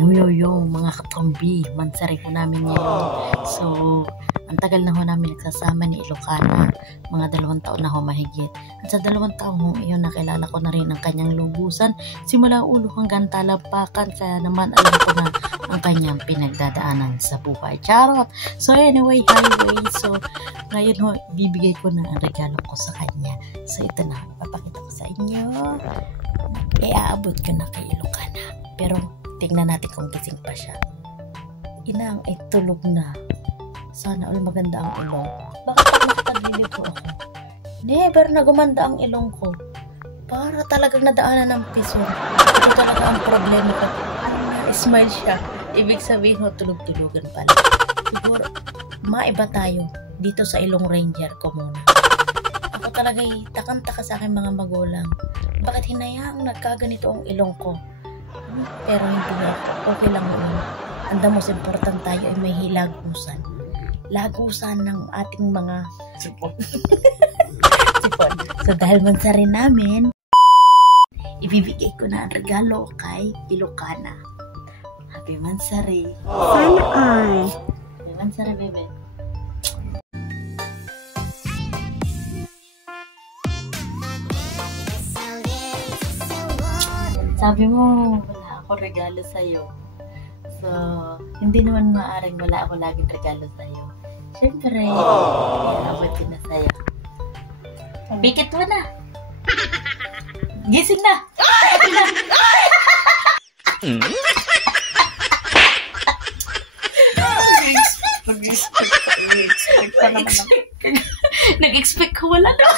Yo, mga katombi, mansari ko namin ngayon. So, ang tagal na ho namin nagsasama ni Ilocana. Mga 2 taon na ho mahigit. At sa 2 taon ho, iyon nakilala ko na rin ang kanyang lubusan. Simula ulo hanggang talampakan. Kaya naman alam ko na ang kanyang pinagdadaanan sa buhay. Charot! So anyway, highway. So, ngayon ho, bibigay ko na ang regalo ko sa kanya. So ito na, ipapakita ko sa inyo. Aabot ko na kay Ilocana. Pero, tingnan natin kung gising pa siya. Inang ay tulog na. Sana all maganda ang ilong. Bakit pag nakataglilid ko ako? Never na gumanda ang ilong ko. Para talagang nadaanan ng piso. Ito talaga ang problema ko. Smile siya. Ibig sabihin mo, tulog-tulugan pala. Siguro, maiba tayo dito sa Ilong Ranger ko muna. Ako talaga'y takang-taka sa aking mga magulang. Bakit hinayaang nagkaganito ang ilong ko? Pero hindi na okay lang yun. Ang most important tayo ay may hilagusan. Lagusan ng ating mga sipon. Sipon. So dahil mansari namin, ibibigay ko na ang regalo kay Ilocana. Happy mansari. Sana ay. Happy mansari, bebe. Sabi mo, wala ako regalo sa'yo. So, hindi naman maaaring wala ako laging regalo sa'yo. Siyempre, abot ko na sa'yo. Bikit mo na! Gising na! Nag-expect ko wala na.